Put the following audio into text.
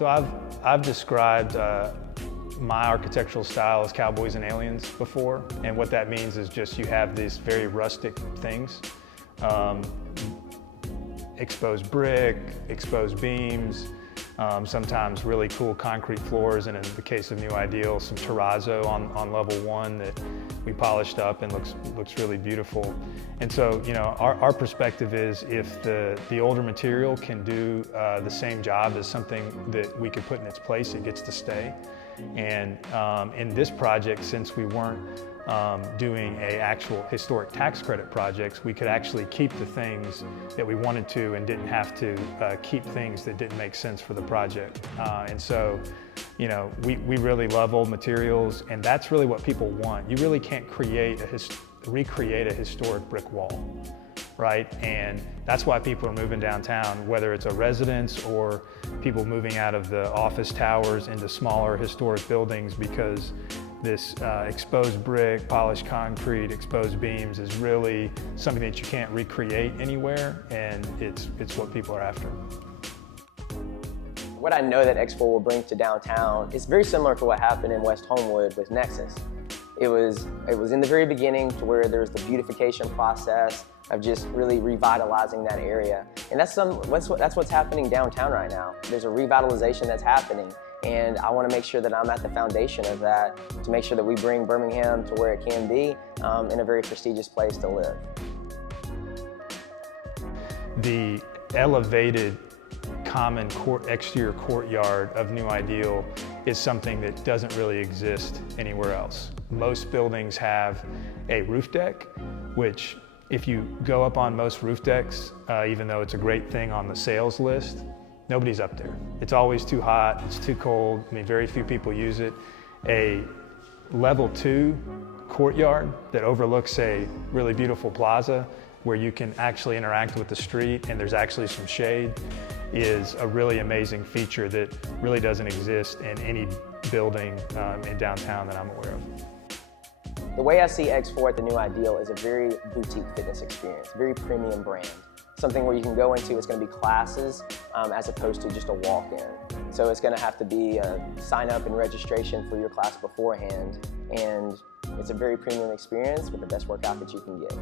So I've described my architectural style as cowboys and aliens before, and what that means is just you have these very rustic things, exposed brick, exposed beams, sometimes really cool concrete floors, and in the case of New Ideal, some terrazzo on level 1 that we polished up and looks really beautiful. And so, you know, our perspective is if the older material can do the same job as something that we could put in its place, it gets to stay. And in this project, since we weren't doing actual historic tax credit projects, we could actually keep the things that we wanted to and didn't have to keep things that didn't make sense for the project. And so, you know, we really love old materials, and that's really what people want. You really can't recreate a historic brick wall, right? And that's why people are moving downtown, whether it's a residence or people moving out of the office towers into smaller historic buildings, because this exposed brick, polished concrete, exposed beams is really something that you can't recreate anywhere, and it's what people are after. What I know that X4 will bring to downtown is very similar to what happened in West Homewood with Nexus. It was in the very beginning to where there's the beautification process of just really revitalizing that area. And that's what's happening downtown right now. There's a revitalization that's happening, and I want to make sure that I'm at the foundation of that to make sure that we bring Birmingham to where it can be in a very prestigious place to live. The elevated common exterior courtyard of New Ideal is something that doesn't really exist anywhere else. Most buildings have a roof deck, which if you go up on most roof decks, even though it's a great thing on the sales list, nobody's up there. It's always too hot, it's too cold. I mean, very few people use it. A level 2 courtyard that overlooks a really beautiful plaza where you can actually interact with the street and there's actually some shade is a really amazing feature that really doesn't exist in any building in downtown that I'm aware of. The way I see X4 at the New Ideal is a very boutique fitness experience, very premium brand. Something where you can go into, it's going to be classes as opposed to just a walk-in. So it's going to have to be a sign up and registration for your class beforehand, and it's a very premium experience with the best workout that you can get.